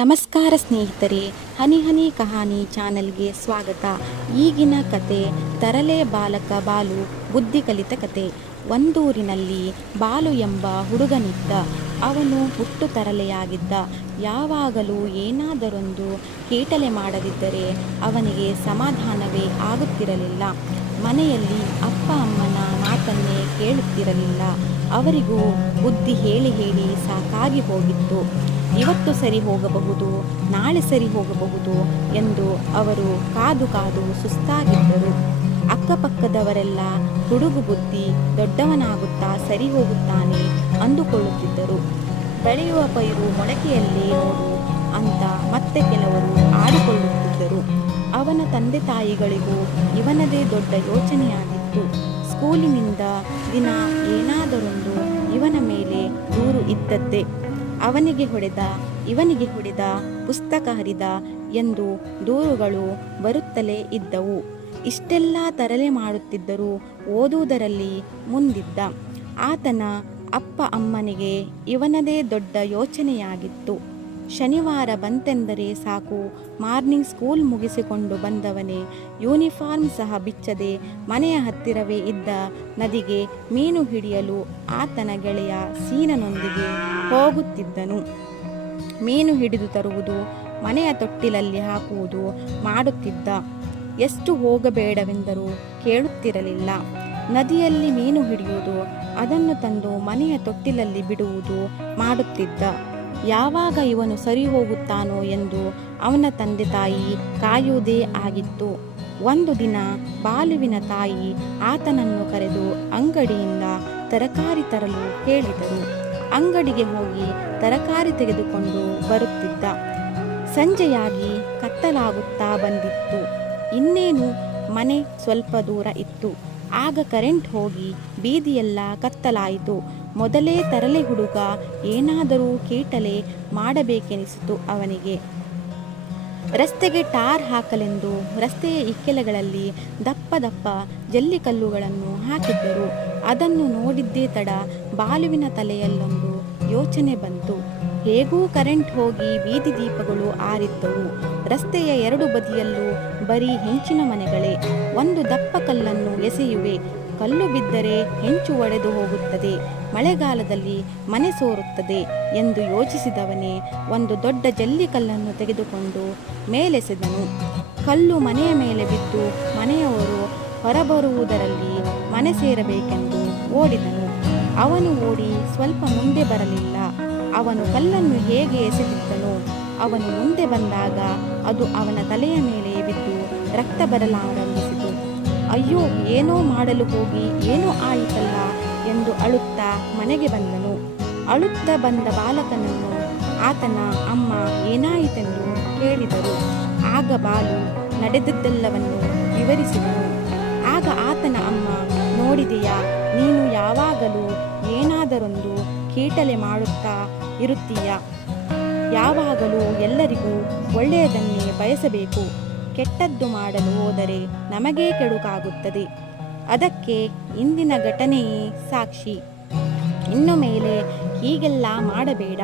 ನಮಸ್ಕಾರ ಸ್ನೇಹಿತರೆ, ಹನಿ ಹನಿ ಕಹಾನಿ ಚಾನೆಲ್ಗೆ ಸ್ವಾಗತ. ಈಗಿನ ಕತೆ ತರಲೆ ಬಾಲಕ ಬಾಲು ಬುದ್ಧಿ ಕಲಿತ ಕತೆ. ಒಂದೂರಿನಲ್ಲಿ ಬಾಲು ಎಂಬ ಹುಡುಗನಿದ್ದ. ಅವನು ಹುಟ್ಟು ತರಲೆಯಾಗಿದ್ದ. ಯಾವಾಗಲೂ ಏನಾದರೊಂದು ಕೀಟಲೆ ಮಾಡದಿದ್ದರೆ ಅವನಿಗೆ ಸಮಾಧಾನವೇ ಆಗುತ್ತಿರಲಿಲ್ಲ. ಮನೆಯಲ್ಲಿ ಅಪ್ಪ ಅಮ್ಮನ ಮಾತನ್ನೇ ಕೇಳುತ್ತಿರಲಿಲ್ಲ. ಅವರಿಗೂ ಬುದ್ಧಿ ಹೇಳಿ ಹೇಳಿ ಸಾಕಾಗಿ ಹೋಗಿತ್ತು. ಇವತ್ತು ಸರಿ ಹೋಗಬಹುದು, ನಾಳೆ ಸರಿ ಹೋಗಬಹುದು ಎಂದು ಅವರು ಕಾದು ಕಾದು ಸುಸ್ತಾಗಿದ್ದರು. ಅಕ್ಕಪಕ್ಕದವರೆಲ್ಲ ಹುಡುಗು ಬುದ್ಧಿ ದೊಡ್ಡವನಾಗುತ್ತಾ ಸರಿ ಹೋಗುತ್ತಾನೆ ಅಂದುಕೊಳ್ಳುತ್ತಿದ್ದರು. ಬೆಳೆಯುವ ಪೈರು ಮೊಳಕೆಯಲ್ಲೇ ನೋಡು ಅಂತ ಮತ್ತೆ ಕೆಲವರು ಆಡಿಕೊಳ್ಳುತ್ತಿದ್ದರು. ಅವನ ತಂದೆ ತಾಯಿಗಳಿಗೂ ಇವನದೇ ದೊಡ್ಡ ಯೋಚನೆಯಾಗಿತ್ತು. ಸ್ಕೂಲಿನಿಂದ ದಿನ ಏನಾದರೊಂದು ಇವನ ಮೇಲೆ ದೂರು ಇದ್ದದ್ದೇ. ಅವನಿಗೆ ಹೊಡೆದ, ಇವನಿಗೆ ಹೊಡೆದ, ಪುಸ್ತಕ ಹರಿದ ಎಂದು ದೂರುಗಳು ಬರುತ್ತಲೇ ಇದ್ದವು. ಇಷ್ಟೆಲ್ಲ ತರಲೆ ಮಾಡುತ್ತಿದ್ದರೂ ಓದುವುದರಲ್ಲಿ ಮುಂದಿದ್ದ. ಆತನ ಅಪ್ಪ ಅಮ್ಮನಿಗೆ ಇವನದೇ ದೊಡ್ಡ ಯೋಚನೆಯಾಗಿತ್ತು. ಶನಿವಾರ ಬಂತೆಂದರೆ ಸಾಕು, ಮಾರ್ನಿಂಗ್ ಸ್ಕೂಲ್ ಮುಗಿಸಿಕೊಂಡು ಬಂದವನೇ ಯೂನಿಫಾರ್ಮ್ ಸಹ ಬಿಚ್ಚದೆ ಮನೆಯ ಹತ್ತಿರವೇ ಇದ್ದ ನದಿಗೆ ಮೀನು ಹಿಡಿಯಲು ಆತನ ಗೆಳೆಯ ಸೀನನೊಂದಿಗೆ ಹೋಗುತ್ತಿದ್ದನು. ಮೀನು ಹಿಡಿದು ತರುವುದು, ಮನೆಯ ತೊಟ್ಟಿಲಲ್ಲಿ ಹಾಕುವುದು ಮಾಡುತ್ತಿದ್ದ. ಎಷ್ಟು ಹೋಗಬೇಡವೆಂದರೂ ಕೇಳುತ್ತಿರಲಿಲ್ಲ. ನದಿಯಲ್ಲಿ ಮೀನು ಹಿಡಿಯುವುದು, ಅದನ್ನು ತಂದು ಮನೆಯ ತೊಟ್ಟಿಲಲ್ಲಿ ಬಿಡುವುದು ಮಾಡುತ್ತಿದ್ದ. ಯಾವಾಗ ಇವನು ಸರಿ ಹೋಗುತ್ತಾನೋ ಎಂದು ಅವನ ತಂದೆ ತಾಯಿ ಕಾಯುವುದೇ ಆಗಿತ್ತು. ಒಂದು ದಿನ ಬಾಲುವಿನ ತಾಯಿ ಆತನನ್ನು ಕರೆದು ಅಂಗಡಿಯಿಂದ ತರಕಾರಿ ತರಲು ಹೇಳಿದರು. ಅಂಗಡಿಗೆ ಹೋಗಿ ತರಕಾರಿ ತೆಗೆದುಕೊಂಡು ಬರುತ್ತಿದ್ದ. ಸಂಜೆಯಾಗಿ ಕತ್ತಲಾಗುತ್ತಾ ಬಂದಿತ್ತು. ಇನ್ನೇನು ಮನೆ ಸ್ವಲ್ಪ ದೂರ ಇತ್ತು. ಆಗ ಕರೆಂಟ್ ಹೋಗಿ ಬೀದಿಯೆಲ್ಲ ಕತ್ತಲಾಯಿತು. ಮೊದಲೇ ತರಲೆ ಹುಡುಗ ಏನಾದರೂ ಕೀಟಲೆ ಮಾಡಬೇಕೆನಿಸಿತು ಅವನಿಗೆ. ರಸ್ತೆಗೆ ಟಾರ್ ಹಾಕಲೆಂದು ರಸ್ತೆಯ ಇಕ್ಕೆಲೆಗಳಲ್ಲಿ ದಪ್ಪ ದಪ್ಪ ಜಲ್ಲಿಕಲ್ಲುಗಳನ್ನು ಹಾಕಿದ್ದರು. ಅದನ್ನು ನೋಡಿದ್ದೇ ತಡ ಬಾಲುವಿನ ತಲೆಯಲ್ಲೊಂದು ಯೋಚನೆ ಬಂತು. ಹೇಗೂ ಕರೆಂಟ್ ಹೋಗಿ ಬೀದಿ ದೀಪಗಳು ಆರಿದ್ದವು. ರಸ್ತೆಯ ಎರಡು ಬದಿಯಲ್ಲೂ ಬರೀ ಹೆಂಚಿನ ಮನೆಗಳೇ. ಒಂದು ದಪ್ಪ ಕಲ್ಲನ್ನು ಎಸೆಯುವೆ, ಕಲ್ಲು ಬಿದ್ದರೆ ಹೆಂಚು ಒಡೆದು ಹೋಗುತ್ತದೆ, ಮಳೆಗಾಲದಲ್ಲಿ ಮನೆ ಸೋರುತ್ತದೆ ಎಂದು ಯೋಚಿಸಿದವನೇ ಒಂದು ದೊಡ್ಡ ಜಲ್ಲಿಕಲ್ಲನ್ನು ತೆಗೆದುಕೊಂಡು ಮೇಲೆಸೆದನು. ಕಲ್ಲು ಮನೆಯ ಮೇಲೆ ಬಿದ್ದು ಮನೆಯವರು ಹೊರಬರುವುದರಲ್ಲಿ ಮನೆ ಸೇರಬೇಕೆಂದು ಓಡಿದನು. ಅವನು ಓಡಿ ಸ್ವಲ್ಪ ಮುಂದೆ ಬರಲಿಲ್ಲ. ಅವನು ಕಲ್ಲನ್ನು ಹೇಗೆ ಎಸೆದಿದ್ದನೋ ಅವನು ಮುಂದೆ ಬಂದಾಗ ಅದು ಅವನ ತಲೆಯ ಮೇಲೆ ಬಿದ್ದು ರಕ್ತ ಬರಲಾರಂಭಿಸಿತು. ಅಯ್ಯೋ, ಏನೋ ಮಾಡಲು ಹೋಗಿ ಏನೋ ಆಯಿತಲ್ಲ ಎಂದು ಅಳುತ್ತಾ ಮನೆಗೆ ಬಂದನು. ಅಳುತ್ತಾ ಬಂದ ಬಾಲಕನನ್ನು ಆತನ ಅಮ್ಮ ಏನಾಯಿತೆಂದು ಕೇಳಿದರು. ಆಗ ಬಾಲು ನಡೆದದ್ದೆಲ್ಲವನ್ನು ವಿವರಿಸಿದನು. ಆಗ ಆತನ ಅಮ್ಮ, ನೋಡಿದೆಯಾ, ನೀನು ಯಾವಾಗಲೂ ಏನಾದರೊಂದು ಕೀಟಲೆ ಮಾಡುತ್ತಾ ಇರುತ್ತೀಯ. ಯಾವಾಗಲೂ ಎಲ್ಲರಿಗೂ ಒಳ್ಳೆಯದನ್ನೇ ಬಯಸಬೇಕು. ಕೆಟ್ಟದ್ದು ಮಾಡಲು ಹೋದರೆ ನಮಗೇ ಕೆಡುಕಾಗುತ್ತದೆ. ಅದಕ್ಕೆ ಇಂದಿನ ಘಟನೆಯೇ ಸಾಕ್ಷಿ. ಇನ್ನು ಮೇಲೆ ಹೀಗೆಲ್ಲ ಮಾಡಬೇಡ.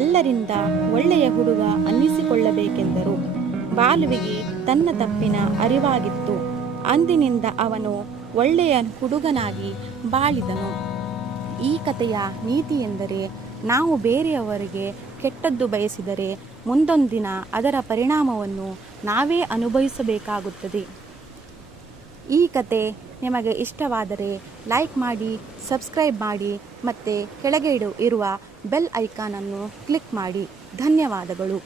ಎಲ್ಲರಿಂದ ಒಳ್ಳೆಯ ಹುಡುಗ ಅನ್ನಿಸಿಕೊಳ್ಳಬೇಕೆಂದರು. ಬಾಲುವಿಗೆ ತನ್ನ ತಪ್ಪಿನ ಅರಿವಾಗಿತ್ತು. ಅಂದಿನಿಂದ ಅವನು ಒಳ್ಳೆಯ ಹುಡುಗನಾಗಿ ಬಾಳಿದನು. ಈ ಕಥೆಯ ನೀತಿ ಎಂದರೆ, ನಾವು ಬೇರೆಯವರಿಗೆ ಕೆಟ್ಟದ್ದು ಬಯಸಿದರೆ ಮುಂದೊಂದಿನ ಅದರ ಪರಿಣಾಮವನ್ನು ನಾವೇ ಅನುಭವಿಸಬೇಕಾಗುತ್ತದೆ. ಈ ಕತೆ ನಿಮಗೆ ಇಷ್ಟವಾದರೆ ಲೈಕ್ ಮಾಡಿ, ಸಬ್ಸ್ಕ್ರೈಬ್ ಮಾಡಿ ಮತ್ತು ಕೆಳಗೆ ಇರುವ ಬೆಲ್ ಐಕಾನನ್ನು ಕ್ಲಿಕ್ ಮಾಡಿ. ಧನ್ಯವಾದಗಳು.